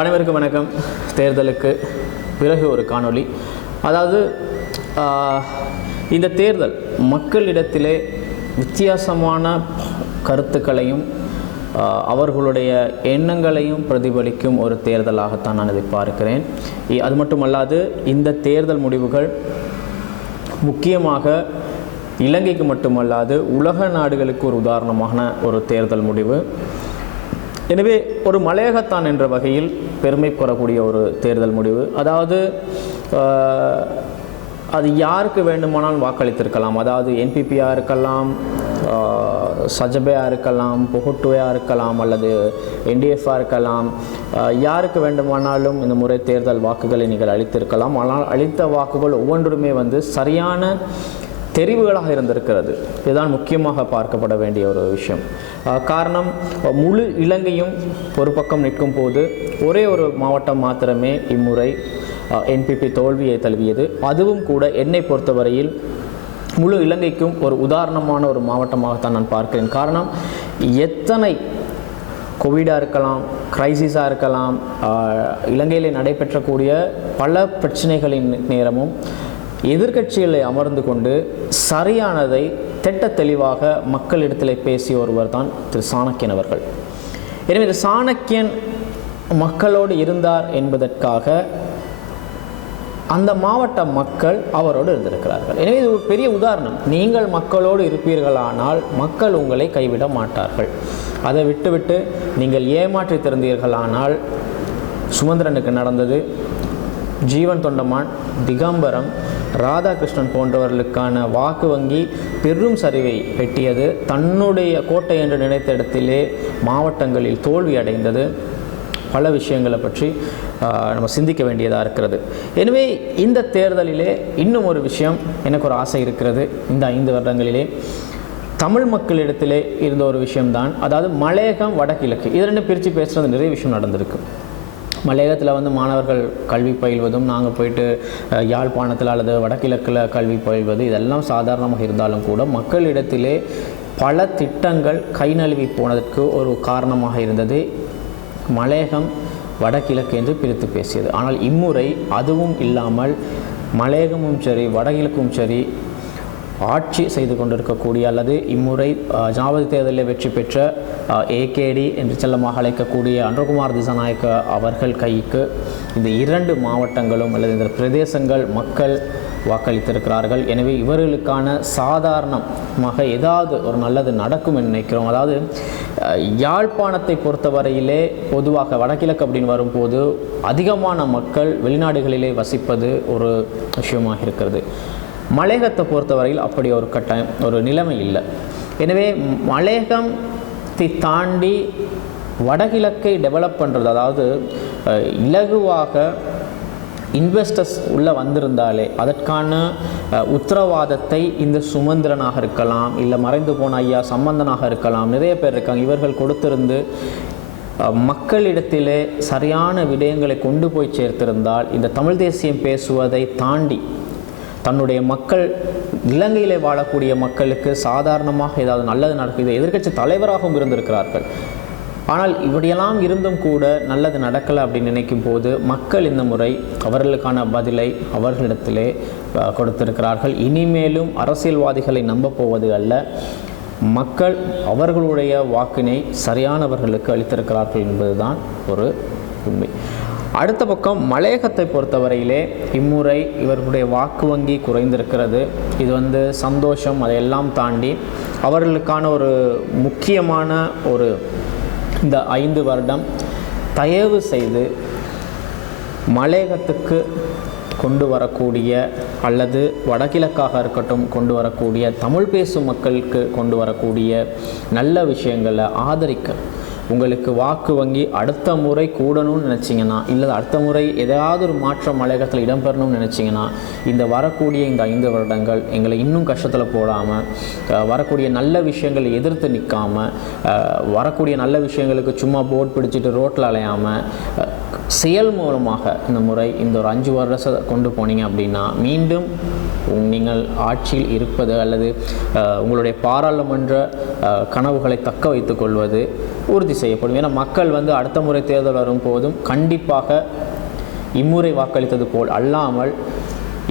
அனைவருக்கும் வணக்கம். தேர்தலுக்கு பிறகு ஒரு காணொளி. அதாவது இந்த தேர்தல் மக்களிடத்திலே வித்தியாசமான கருத்துக்களையும் அவர்களுடைய எண்ணங்களையும் பிரதிபலிக்கும் ஒரு தேர்தலாகத்தான் நான் இதை பார்க்கிறேன். அது மட்டுமல்லாது இந்த தேர்தல் முடிவுகள் முக்கியமாக இலங்கைக்கு மட்டுமல்லாது உலக நாடுகளுக்கு ஒரு உதாரணமான ஒரு தேர்தல் முடிவு. எனவே ஒரு மலையகத்தான் என்ற வகையில் பெருமை பெறக்கூடிய ஒரு தேர்தல் முடிவு. அதாவது அது யாருக்கு வேண்டுமானாலும் வாக்களித்திருக்கலாம். அதாவது என்பிபியாக இருக்கலாம், சஜபையாக இருக்கலாம், பொகுட்டுவையாக இருக்கலாம், அல்லது என்டிஎஃபாக இருக்கலாம். யாருக்கு வேண்டுமானாலும் இந்த முறை தேர்தல் வாக்குகளை நீங்கள் அளித்திருக்கலாம். ஆனால் அளித்த வாக்குகள் ஒவ்வொன்றுமே சரியான தெரிவுகளாக இருந்திருக்கிறது. இதுதான் முக்கியமாக பார்க்கப்பட வேண்டிய ஒரு விஷயம். காரணம், முழு இலங்கையும் ஒரு பக்கம் நிற்கும் போது ஒரே ஒரு மாவட்டம் மாத்திரமே இம்முறை என்பிபி தோல்வியை தழுவியது. அதுவும் கூட என்னை பொறுத்தவரையில் முழு இலங்கைக்கும் ஒரு உதாரணமான ஒரு மாவட்டமாகத்தான் நான் பார்க்கிறேன். காரணம், எத்தனை கோவிடாக இருக்கலாம், கிரைசிஸாக இருக்கலாம், இலங்கையில் நடைபெற்றக்கூடிய பல பிரச்சனைகளின் நேரமும் எதிர்க்கட்சிகளை அமர்ந்து கொண்டு சரியானதை திட்ட தெளிவாக மக்களிடத்தில் பேசிய ஒருவர் தான் திரு சாணக்கியன் அவர்கள். எனவே இந்த சாணக்கியன் மக்களோடு இருந்தார் என்பதற்காக அந்த மாவட்ட மக்கள் அவரோடு இருந்திருக்கிறார்கள். எனவே இது ஒரு பெரிய உதாரணம். நீங்கள் மக்களோடு இருப்பீர்களானால் மக்கள் உங்களை கைவிட மாட்டார்கள். அதை விட்டுவிட்டு நீங்கள் ஏமாற்றி திறந்தீர்களானால் சுமந்திரனுக்கு நடந்தது, ஜீவன் தொண்டமான், திகம்பரம், ராதாகிருஷ்ணன் போன்றவர்களுக்கான வாக்கு வங்கி பெரும் சரிவை வெட்டியது. தன்னுடைய கோட்டை என்று நினைத்த இடத்திலே மாவட்டங்களில் தோல்வி அடைந்தது. பல விஷயங்களை பற்றி நம்ம சிந்திக்க வேண்டியதாக இருக்கிறது. எனவே இந்த தேர்தலிலே இன்னும் ஒரு விஷயம் எனக்கு ஒரு ஆசை இருக்கிறது. இந்த 5 வருடங்களிலே தமிழ் மக்களிடத்திலே இருந்த ஒரு விஷயம்தான், அதாவது மலையகம், வடகிழக்கு, இது ரெண்டு பிரித்து பேசுகிறது நிறைய விஷயம் நடந்திருக்கு. மலையகத்தில் மாணவர்கள் கல்வி பயில்வதும், நாங்கள் போயிட்டு யாழ்ப்பாணத்தில் அல்லது வடகிழக்கில் கல்வி பயில்வது இதெல்லாம் சாதாரணமாக இருந்தாலும் கூட மக்களிடத்திலே பல திட்டங்கள் கை நழுவி போனதற்கு ஒரு காரணமாக இருந்தது மலையகம் வடகிழக்கு என்று பிரித்து பேசியது. ஆனால் இம்முறை அதுவும் இல்லாமல் மலையகமும் சரி வடகிழக்கும் சரி ஆட்சி செய்து கொண்டிருக்கக்கூடிய அல்லது இம்முறை ஜனாதிபதி தேர்தலில் வெற்றி பெற்ற ஏகேடி என்று செல்லமாக அழைக்கக்கூடிய அன்றகுமார் திசாநாயக்க அவர்கள் கைக்கு இந்த 2 மாவட்டங்களும் அல்லது இந்த பிரதேசங்கள் மக்கள் வாக்களித்திருக்கிறார்கள். எனவே இவர்களுக்கான சாதாரணமாக ஏதாவது ஒரு நல்லது நடக்கும் என்று நினைக்கிறோம். அதாவது யாழ்ப்பாணத்தை பொறுத்தவரையிலே பொதுவாக வடகிழக்கு அப்படின்னு வரும்போது அதிகமான மக்கள் வெளிநாடுகளிலே வசிப்பது ஒரு விஷயமாக இருக்கிறது. மலையகத்தை பொறுத்தவரையில் அப்படி ஒரு கட்டாயம் ஒரு நிலைமை இல்லை. எனவே மலையகத்தை தாண்டி வடகிழக்கை டெவலப் பண்ணுறது, அதாவது இலகுவாக இன்வெஸ்டர்ஸ் உள்ளே வந்திருந்தாலே அதற்கான உத்தரவாதத்தை இந்த சுமந்திரனாக இருக்கலாம், இல்லை மறைந்து போன ஐயா சம்பந்தனாக இருக்கலாம், நிறைய பேர் இருக்காங்க, இவர்கள் கொடுத்திருந்து மக்களிடத்திலே சரியான விடயங்களை கொண்டு போய் சேர்த்திருந்தால் இந்த தமிழ் தேசியம் பேசுவதை தாண்டி தன்னுடைய மக்கள், இலங்கையிலே வாழக்கூடிய மக்களுக்கு சாதாரணமாக ஏதாவது நல்லது நடக்குது. எதிர்க்கட்சி தலைவராகவும் இருந்திருக்கிறார்கள். ஆனால் இப்படியெல்லாம் இருந்தும் கூட நல்லது நடக்கலை அப்படின்னு நினைக்கும் போது மக்கள் இந்த முறை அவர்களுக்கான பதிலை அவர்களிடத்திலே கொடுத்திருக்கிறார்கள். இனிமேலும் அரசியல்வாதிகளை நம்ப போவது அல்ல, மக்கள் அவர்களுடைய வாக்கினை சரியானவர்களுக்கு அளித்திருக்கிறார்கள் என்பதுதான் ஒரு உண்மை. அடுத்த பக்கம் மலையகத்தை பொறுத்தவரையிலே இம்முறை இவர்களுடைய வாக்கு வங்கி குறைந்திருக்கிறது. இது சந்தோஷம். அதையெல்லாம் தாண்டி அவர்களுக்கான ஒரு முக்கியமான ஒரு இந்த 5 வருடம் தயவு செய்து மலையகத்துக்கு கொண்டு வரக்கூடிய அல்லது வடகிழக்காக இருக்கட்டும் கொண்டு வரக்கூடிய தமிழ் பேசும் மக்களுக்கு கொண்டு வரக்கூடிய நல்ல விஷயங்களை ஆதரிக்க, உங்களுக்கு வாக்கு வங்கி அடுத்த முறை கூடணும்னு நினச்சிங்கன்னா, இல்லை அடுத்த முறை ஏதாவது ஒரு மாற்றம் மலையகத்தில் இடம்பெறணும்னு நினச்சிங்கன்னா, இந்த வரக்கூடிய இந்த 5 வருடங்கள் எங்களை இன்னும் கஷ்டத்தில் போடாமல், வரக்கூடிய நல்ல விஷயங்களை எதிர்த்து நிற்காமல், வரக்கூடிய நல்ல விஷயங்களுக்கு சும்மா போட் பிடிச்சிட்டு ரோட்டில் அலையாமல் செயல் மூலமாக இந்த முறை இந்த ஒரு 5 வருஷத்தை கொண்டு போனீங்க அப்படின்னா மீண்டும் நீங்கள் ஆட்சியில் இருப்பது அல்லது உங்களுடைய பாராளுமன்ற கனவுகளை தக்க வைத்துக் கொள்வது உறுதி செய்யப்படும். ஏன்னா மக்கள் வந்து அடுத்த முறை தேர்தல் வரும் போதும் கண்டிப்பாக இம்முறை வாக்களித்தது போல் அல்லாமல்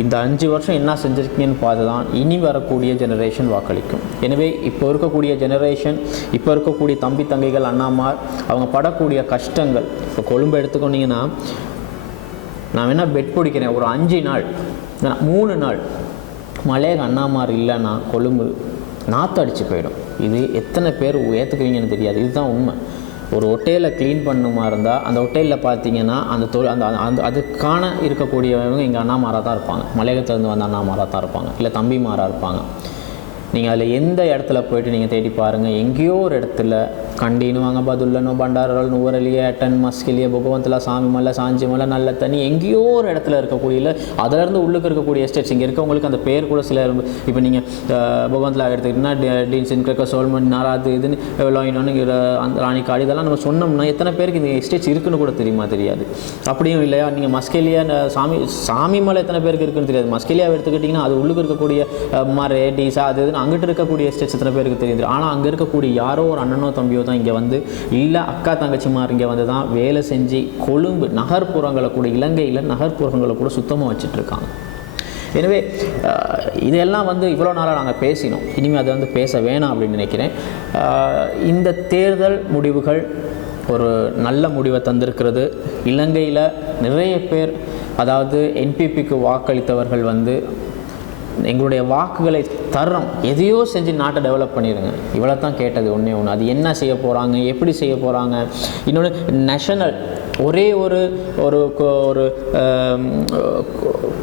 இந்த 5 வருஷம் என்ன செஞ்சுருக்கீங்கன்னு பார்த்து தான் இனி வரக்கூடிய ஜெனரேஷன் வாக்களிக்கும். எனவே இப்போ இருக்கக்கூடிய ஜெனரேஷன், இப்போ இருக்கக்கூடிய தம்பி தங்கைகள் அண்ணாமார் அவங்க படக்கூடிய கஷ்டங்கள், இப்போ கொழும்பு எடுத்துக்கொண்டீங்கன்னா நான் வேணால் பெட் பிடிக்கிறேன், ஒரு 5 நாள் 3 நாள் மலையக அண்ணாமார் இல்லைன்னா கொழும்பு நாற்று அடித்து போயிடும். இது எத்தனை பேர் ஏற்றுக்குவீங்கன்னு தெரியாது, இதுதான் உண்மை. ஒரு ஹோட்டலை க்ளீன் பண்ணுமா இருந்தால் அந்த ஹோட்டலில் பார்த்தீங்கன்னா அந்த அதுக்கான இருக்கக்கூடியவங்க எங்கள் அண்ணாமாராக தான் இருப்பாங்க, மலையகத்துலேருந்து வந்த அண்ணாமாராக தான் இருப்பாங்க, இல்லை தம்பிமாராக இருப்பாங்க. நீங்கள் அதில் எந்த இடத்துல போய்ட்டு நீங்கள் தேடி பாருங்கள், எங்கேயோ ஒரு இடத்துல கண்டின்னு வாங்க பதுல்லனோ பண்டாரல் நுவரலியே அட்டன் மஸ்கிலியே பகவந்தில் சாமி மலை சாஞ்சி மலை நல்ல தண்ணி எங்கேயோ ஒரு இடத்துல இருக்கக்கூடிய அதிலேருந்து உள்ளுக்கு இருக்கக்கூடிய எஸ்டேட்ஸ் இங்கே இருக்கவங்களுக்கு அந்த பேர் கூட சில இப்போ நீங்கள் பகவந்தில் எடுத்துக்கிட்டிங்கன்னா டீன்ஸின் கிரக்க சோல்மன் நாராது இதுன்னு எவ்வளோ இன்னொன்று அந்த ராணிக்காடு இதெல்லாம் நம்ம சொன்னோம்னா எத்தனை பேருக்கு இந்த எஸ்டேட்ஸ் இருக்குன்னு கூட தெரியாது. அப்படியும் இல்லையா, நீங்கள் மஸ்கெலியா சாமி மலை எத்தனை பேருக்கு இருக்குன்னு தெரியாது. மஸ்கெலியாவை எடுத்துக்கிட்டிங்கன்னா அது உள்ளுக்கு இருக்கக்கூடிய மரே டீஸா அது இதுன்னு அங்கிட்டு இருக்கக்கூடிய எஸ்டேட்ஸ் எத்தனை பேருக்கு தெரியுது. ஆனால் அங்கே இருக்கக்கூடிய யாரோ ஒரு அண்ணனோ தம்பியோ தான் இங்கே வந்து இல்லை அக்கா தங்கச்சிமார் இங்கே வந்து தான் வேலை செஞ்சு கொழும்பு நகர்ப்புறங்களை கூட, இலங்கையில் நகர்ப்புறங்களை கூட சுத்தமாக வச்சிட்ருக்காங்க. எனவே இதெல்லாம் வந்து இவ்வளோ நாளாக நாங்கள் பேசினோம், இனிமேல் அதை வந்து பேச வேணாம் அப்படின்னு நினைக்கிறேன். இந்த தேர்தல் முடிவுகள் ஒரு நல்ல முடிவை தந்திருக்கிறது. இலங்கையில் நிறைய பேர், அதாவது என்பிபிக்கு வாக்களித்தவர்கள் வந்து எங்களுடைய வாக்குகளை தர்றோம், எதையோ செஞ்சு நாட்டை டெவலப் பண்ணிடுங்க, இவ்வளோ தான் கேட்டது. ஒன்று அது என்ன செய்ய போகிறாங்க, எப்படி செய்ய போகிறாங்க. இன்னொன்று நேஷனல் ஒரே ஒரு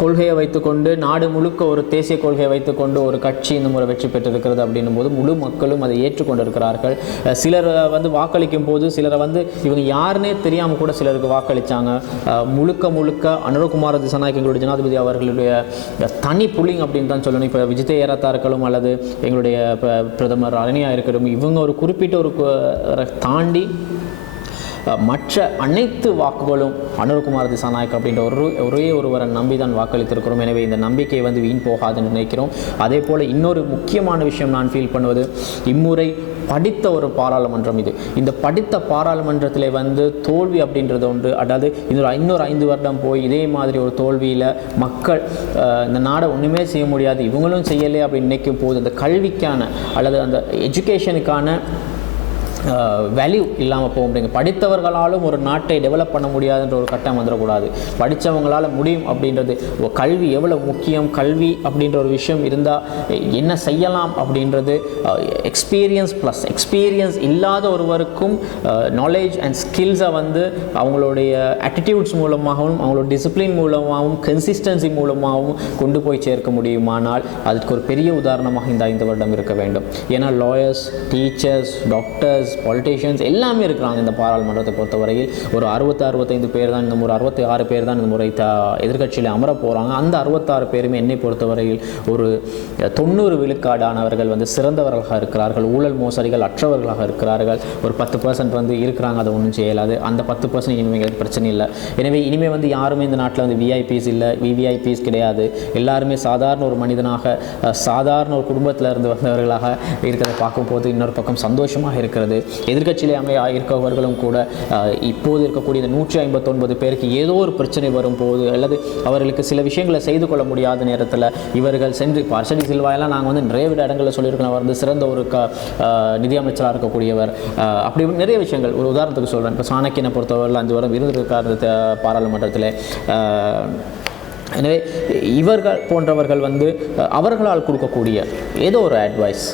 கொள்கையை வைத்துக்கொண்டு நாடு முழுக்க ஒரு தேசிய கொள்கையை வைத்துக்கொண்டு ஒரு கட்சி இந்த முறை வெற்றி பெற்றிருக்கிறது அப்படின்னும் போது முழு மக்களும் அதை ஏற்றுக்கொண்டிருக்கிறார்கள். சிலர் வந்து வாக்களிக்கும் போது சிலரை வந்து இவங்க யாருன்னே தெரியாமல் கூட சிலருக்கு வாக்களித்தாங்க. முழுக்க அனுரகுமார திசாநாயக்க எங்களுடைய ஜனாதிபதி அவர்களுடைய தனி புல்லிங் அப்படின்னு தான் சொல்லணும். இப்போ விஜித ஏராத்தா இருக்கலும் அல்லது எங்களுடைய பிரதமர் ரணியா இருக்கட்டும், இவங்க ஒரு குறிப்பிட்ட ஒரு தாண்டி மற்ற அனைத்து வாக்குகளும் அனுரகுமார திசாநாயக் அப்படின்ற ஒரே ஒருவரை நம்பி தான் வாக்களித்திருக்கிறோம். எனவே இந்த நம்பிக்கை வந்து வீண் போகாதுன்னு நினைக்கிறோம். அதே போல் இன்னொரு முக்கியமான விஷயம் நான் ஃபீல் பண்ணுவது, இம்முறை படித்த ஒரு பாராளுமன்றம் இது. இந்த படித்த பாராளுமன்றத்தில் வந்து தோல்வி அப்படின்றது ஒன்று. அதாவது இன்னொரு 5 வருடம் போய் இதே மாதிரி ஒரு தோல்வியில் மக்கள் இந்த நாடை ஒன்றுமே செய்ய முடியாது, இவங்களும் செய்யலை அப்படின்னு நினைக்கும் போது அந்த கல்விக்கான அல்லது அந்த எஜுகேஷனுக்கான வேல்யூ இல்லாமல் போகும். அப்படிங்க படித்தவர்களாலும் ஒரு நாட்டை டெவலப் பண்ண முடியாதுன்ற ஒரு கட்டம் வந்துடக்கூடாது. படித்தவங்களால் முடியும் அப்படின்றது, கல்வி எவ்வளோ முக்கியம், கல்வி அப்படின்ற ஒரு விஷயம் இருந்தால் என்ன செய்யலாம் அப்படின்றது எக்ஸ்பீரியன்ஸ் இல்லாத ஒருவருக்கும் நாலேஜ் அண்ட் ஸ்கில்ஸை வந்து அவங்களுடைய ஆட்டிடியூட்ஸ் மூலமாகவும் அவங்களோட டிசிப்ளின் மூலமாகவும் கன்சிஸ்டன்சி மூலமாகவும் கொண்டு போய் சேர்க்க முடியுமானால் அதுக்கு ஒரு பெரிய உதாரணமாக இந்த 5 வருடம் இருக்க வேண்டும். ஏன்னா லாயர்ஸ், டீச்சர்ஸ், டாக்டர்ஸ், பொலிட்டீஷியன்ஸ் எல்லாமே இருக்கிறாங்க இந்த பாராளுமன்றத்தை பொறுத்தவரையில். ஒரு 65 பேர் தான் இந்த முறை, 66 பேர் தான் இந்த முறை எதிர்கட்சியில் அமர போகிறாங்க. அந்த 66 பேருமே என்னை பொறுத்தவரையில் ஒரு 90 விழுக்காடானவர்கள் வந்து சிறந்தவர்களாக இருக்கிறார்கள், ஊழல் மோசடிகள் அற்றவர்களாக இருக்கிறார்கள். ஒரு 10% வந்து இருக்கிறாங்க, அதை ஒன்றும் செய்யலாது. அந்த 10% இனிமேல் பிரச்சனை இல்லை. எனவே இனிமேல் வந்து யாருமே இந்த நாட்டில் வந்து விஐபிஸ் இல்லை, விவிஐபிஸ் கிடையாது. எல்லாருமே சாதாரண ஒரு மனிதனாக, சாதாரண ஒரு குடும்பத்தில் இருந்து வந்தவர்களாக இருக்கிறத பார்க்கும்போது இன்னொரு பக்கம் சந்தோஷமாக இருக்கிறது. எதிர்கட்சியிலே இருக்கவர்களும் கூட இப்போது இருக்கக்கூடிய இந்த 159 பேருக்கு ஏதோ ஒரு பிரச்சனை வரும்போது அல்லது அவர்களுக்கு சில விஷயங்களை செய்து கொள்ள முடியாத நேரத்தில் இவர்கள் சென்று அர்ஷடி சில்வாயெல்லாம் நாங்கள் வந்து நிறைய இடங்களில் சொல்லியிருக்கோம், அவர் வந்து சிறந்த ஒரு நிதியமைச்சராக இருக்கக்கூடியவர். அப்படி நிறைய விஷயங்கள் ஒரு உதாரணத்துக்கு சொல்கிறேன். இப்போ சாணக்கியனை பொறுத்தவரையில் 5 வருடம் இருந்திருக்கார் பாராளுமன்றத்தில். எனவே இவர்கள் போன்றவர்கள் வந்து அவர்களால் கொடுக்கக்கூடிய ஏதோ ஒரு அட்வைஸ்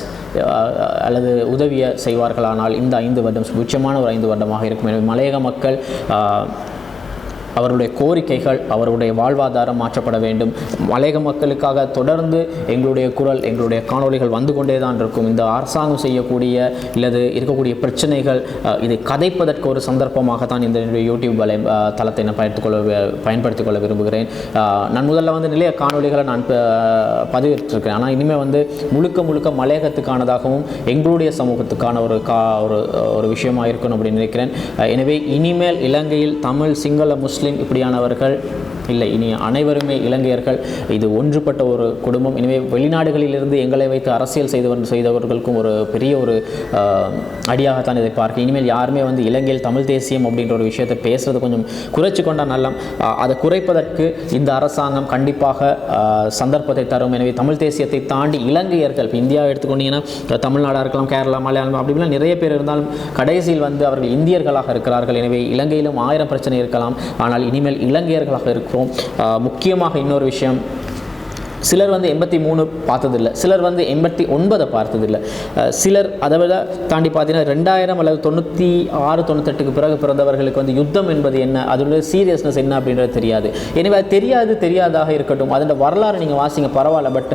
அல்லது உதவியை செய்வார்களானால் இந்த 5 வருடம் முக்கியமான ஒரு 5 வருடமாக இருக்கும். எனவே மலையக மக்கள் அவருடைய கோரிக்கைகள், அவருடைய வாழ்வாதாரம் மாற்றப்பட வேண்டும். மலையக மக்களுக்காக தொடர்ந்து எங்களுடைய குரல், எங்களுடைய காணொலிகள் வந்து கொண்டே தான் இருக்கும். இந்த அரசாங்கம் செய்யக்கூடிய இல்லது இருக்கக்கூடிய பிரச்சனைகள் இதை கதைப்பதற்கு ஒரு சந்தர்ப்பமாக தான் இந்த யூடியூப் தளத்தை நான் பயன்படுத்திக் கொள்ள விரும்புகிறேன். நான் முதல்ல வந்து நிறைய காணொலிகளை நான் பதிவிட்டிருக்கிறேன். ஆனால் இனிமேல் வந்து முழுக்க மலையகத்துக்கானதாகவும் எங்களுடைய சமூகத்துக்கான ஒரு விஷயமாக இருக்கணும் அப்படின்னு நினைக்கிறேன். எனவே இனிமேல் இலங்கையில் தமிழ், சிங்கள, முஸ்லீம் இப்படியானவர்கள் இல்லை, இனி அனைவருமே இலங்கையர்கள். இது ஒன்றுபட்ட ஒரு குடும்பம். எனவே வெளிநாடுகளிலிருந்து எங்களை வைத்து அரசியல் செய்தவர்களுக்கும் ஒரு பெரிய ஒரு அடியாகத்தான் இதை பார்க்க. இனிமேல் யாருமே வந்து இலங்கையில் தமிழ் தேசியம் அப்படின்ற ஒரு விஷயத்தை பேசுறது கொஞ்சம் குறைச்சி கொண்டால் நல்லம். அதை குறைப்பதற்கு இந்த அரசாங்கம் கண்டிப்பாக சந்தர்ப்பத்தை தரும். எனவே தமிழ் தேசியத்தை தாண்டி இலங்கையர்கள், இப்போ இந்தியா எடுத்துக்கொண்டீங்கன்னா தமிழ்நாடாக இருக்கலாம், கேரளா, மலையாளம், அப்படிலாம் நிறைய பேர் இருந்தாலும் கடைசியில் வந்து அவர்கள் இந்தியர்களாக இருக்கிறார்கள். எனவே இலங்கையிலும் 1000 பிரச்சனை இருக்கலாம், ஆனால் இனிமேல் இலங்கையர்களாக இருக்கிறோம். முக்கியமாக இன்னொரு விஷயம், சிலர் வந்து 83 பார்த்ததில்லை, சிலர் வந்து 89 பார்த்ததில்லை, சிலர் அதை விட தாண்டி பார்த்தீங்கன்னா 2000 அல்லது 96, 98க்கு பிறகு பிறந்தவர்களுக்கு வந்து யுத்தம் என்பது என்ன, அதோட சீரியஸ்னஸ் என்ன அப்படின்றது தெரியாது. எனவே அது தெரியாதாக இருக்கட்டும், அதோட வரலாறு நீங்கள் வாசிங்க பரவாயில்ல. பட்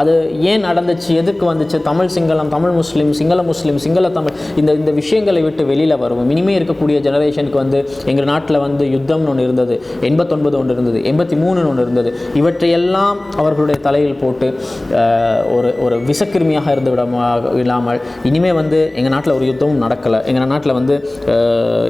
அது ஏன் நடந்துச்சு, எதுக்கு வந்துச்சு, தமிழ் சிங்களம், தமிழ் முஸ்லீம், சிங்கள தமிழ், இந்த விஷயங்களை விட்டு வெளியில் வருவோம். இனிமே இருக்கக்கூடிய ஜெனரேஷனுக்கு வந்து எங்கள் நாட்டில் வந்து யுத்தம்னு ஒன்று இருந்தது, 89 ஒன்று இருந்தது, 83 ஒன்று இருந்தது, இவற்றையெல்லாம் அவர்களுடைய தலையில் போட்டு ஒரு விஷக்கிருமியாக இருந்து விடாமல் இனிமே வந்து எங்கள் நாட்டில் ஒரு யுத்தமும் நடக்கலை, எங்கள் நாட்டில் வந்து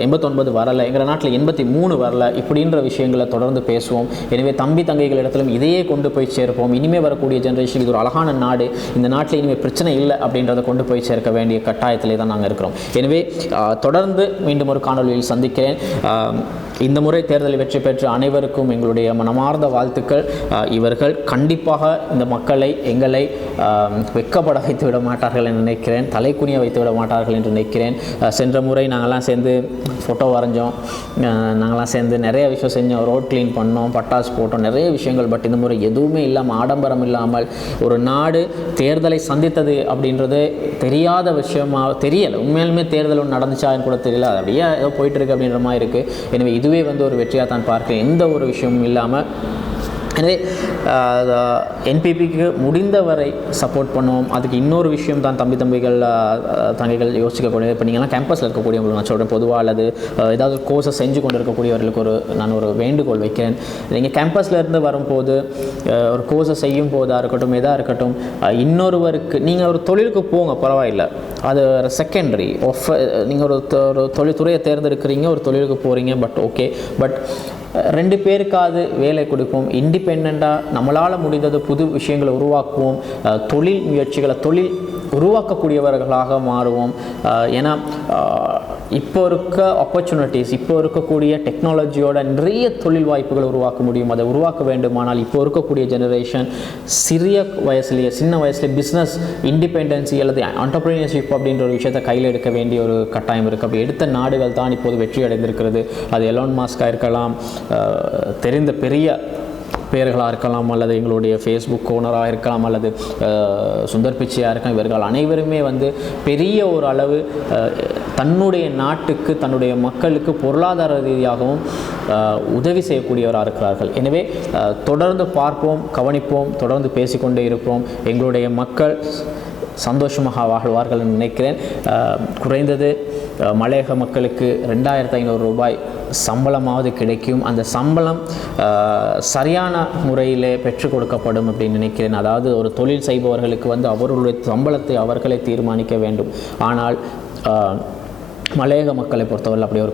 89 வரலை, எங்கள் நாட்டில் 83 வரலை, இப்படின்ற விஷயங்களை தொடர்ந்து பேசுவோம். எனவே தம்பி தங்கைகளிடத்திலும் இதையே கொண்டு போய் சேர்ப்போம். இனிமேல் வரக்கூடிய ஜெனரேஷன் இது ஒரு அழகான நாடு, இந்த நாட்டில் இனிமேல் பிரச்சனை இல்லை அப்படின்றத கொண்டு போய் சேர்க்க வேண்டிய கட்டாயத்திலே தான் நாங்கள் இருக்கிறோம். எனவே தொடர்ந்து மீண்டும் ஒரு காணொலியில் சந்திக்கிறேன். இந்த முறை தேர்தலில் வெற்றி பெற்ற அனைவருக்கும் எங்களுடைய மனமார்ந்த வாழ்த்துக்கள். இவர்கள் கண்டிப்பாக இந்த மக்களை, எங்களை வெட்கப்பட வைத்து விட மாட்டார்கள் என்று நினைக்கிறேன், தலைக்குனிய வைத்து விட மாட்டார்கள் என்று நினைக்கிறேன். சென்ற முறை நாங்கள்லாம் சேர்ந்து ஃபோட்டோ வரைஞ்சோம், நாங்கள்லாம் சேர்ந்து நிறைய விஷயம் செஞ்சோம், ரோட் க்ளீன் பண்ணோம், பட்டாசு போட்டோம், நிறைய விஷயங்கள். பட் இந்த முறை எதுவுமே இல்லாமல், ஆடம்பரம் இல்லாமல் ஒரு நாடு தேர்தலை சந்தித்தது அப்படின்றது தெரியாத விஷயமாக தெரியலை. உண்மையிலுமே தேர்தல் ஒன்று நடந்துச்சான்னு கூட தெரியல, அது அப்படியே ஏதோ போயிட்டு இருக்கு அப்படின்ற மாதிரி இருக்குது. எனவே இதுவே வந்து ஒரு வெற்றியாக தான் பார்க்க, எந்த ஒரு விஷயமும் இல்லாமல். எனவே என்பிபிக்கு முடிந்தவரை சப்போர்ட் பண்ணுவோம். அதுக்கு இன்னொரு விஷயம் தான் தங்கைகள் யோசிக்கக்கூடியது. இப்போ நீங்கள்லாம் கேம்பஸில் இருக்கக்கூடியவங்களுக்கு நான் சொல்கிறேன், பொதுவாக அல்லது ஏதாவது கோர்ஸை செஞ்சு கொண்டு இருக்கக்கூடியவர்களுக்கு நான் ஒரு வேண்டுகோள் வைக்கிறேன். நீங்கள் கேம்பஸில் இருந்து வரும்போது, ஒரு கோர்ஸை செய்யும் போதாக இருக்கட்டும், எதாக இருக்கட்டும், இன்னொருவருக்கு நீங்கள் ஒரு தொழிலுக்கு போங்க, பரவாயில்லை, அது செகண்டரி. நீங்கள் ஒரு தொழில்துறையை தேர்ந்தெடுக்கிறீங்க, ஒரு தொழிலுக்கு போகிறீங்க, பட் ஓகே. பட் 2 பேருக்காவது வேலை கொடுப்போம், இண்டிபெண்ட்டாக நம்மளால் முடிந்தது புது விஷயங்களை உருவாக்குவோம், தொழில் முயற்சிகளை உருவாக்கக்கூடியவர்களாக மாறுவோம். ஏன்னா இப்போ இருக்க ஆப்பர்ச்சுனிட்டிஸ், இப்போ இருக்கக்கூடிய டெக்னாலஜியோட நிறைய தொழில் வாய்ப்புகளை உருவாக்க முடியும். அதை உருவாக்க வேண்டுமானால் இப்போ இருக்கக்கூடிய ஜெனரேஷன் சின்ன வயசுலேயே பிஸ்னஸ் இண்டிபெண்டன்சி அல்லது என்டர்பிரினர்ஷிப் அப்படின்ற ஒரு விஷயத்தை கையில் எடுக்க வேண்டிய ஒரு கட்டாயம் இருக்குது. அப்படி எடுத்த நாடுகள் தான் இப்போது வெற்றி அடைந்திருக்கிறது. அது எலான் மாஸ்காக இருக்கலாம், தெரிந்த பெரிய பேர்களாக இருக்கலாம், அல்லது எங்களுடைய ஃபேஸ்புக் ஓனராக இருக்கலாம், அல்லது சுந்தர் பிச்சையாக இருக்கலாம். இவர்கள் அனைவருமே வந்து பெரிய ஒரு அளவு தன்னுடைய நாட்டுக்கு, தன்னுடைய மக்களுக்கு பொருளாதார ரீதியாகவும் உதவி செய்யக்கூடியவராக இருக்கிறார்கள். எனவே தொடர்ந்து பார்ப்போம், கவனிப்போம், தொடர்ந்து பேசிக்கொண்டே இருப்போம். எங்களுடைய மக்கள் சந்தோஷமாக வாழ்வார்கள் என்று நினைக்கிறேன். குறைந்தது மலையக மக்களுக்கு 2500 ரூபாய் சம்பளமாவது கிடைக்கும். அந்த சம்பளம் சரியான முறையில் பெற்றுக் கொடுக்கப்படும் அப்படின்னு நினைக்கிறேன். அதாவது ஒரு தொழில் செய்பவர்களுக்கு வந்து அவர்களுடைய சம்பளத்தை அவர்களே தீர்மானிக்க வேண்டும். ஆனால் மலையக மக்களை பொறுத்தவரை அப்படி ஒரு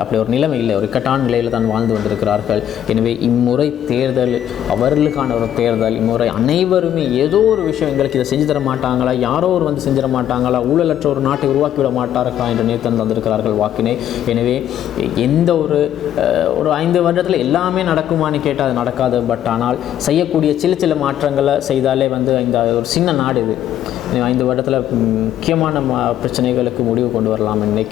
அப்படி ஒரு நிலைமை இல்லை, ஒரு இக்கட்டான நிலையில் தான் வாழ்ந்து வந்திருக்கிறார்கள். எனவே இம்முறை தேர்தல் அவர்களுக்கான ஒரு தேர்தல். இம்முறை அனைவருமே ஏதோ ஒரு விஷயம், எங்களுக்கு இதை செஞ்சு தர மாட்டாங்களா, யாரோ ஒரு வந்து செஞ்சிட மாட்டாங்களா, ஊழலற்ற ஒரு நாட்டை உருவாக்கிவிட மாட்டார்களா என்று நினைத்து தந்திருக்கிறார்கள் வாக்கினை. எனவே எந்த ஒரு 5 வருடத்தில் எல்லாமே நடக்குமான்னு கேட்டால் அது நடக்காது. பட் ஆனால் செய்யக்கூடிய சில மாற்றங்களை செய்தாலே வந்து இந்த ஒரு சின்ன நாடு இது 5 வருடத்தில் முக்கியமான பிரச்சனைகளுக்கு முடிவு கொண்டு வரலாம் நினைக்கிறேன்.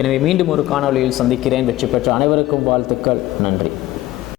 எனவே மீண்டும் ஒரு காணொளியில் சந்திக்கிறேன். வெற்றி பெற்ற அனைவருக்கும் வாழ்த்துக்கள். நன்றி.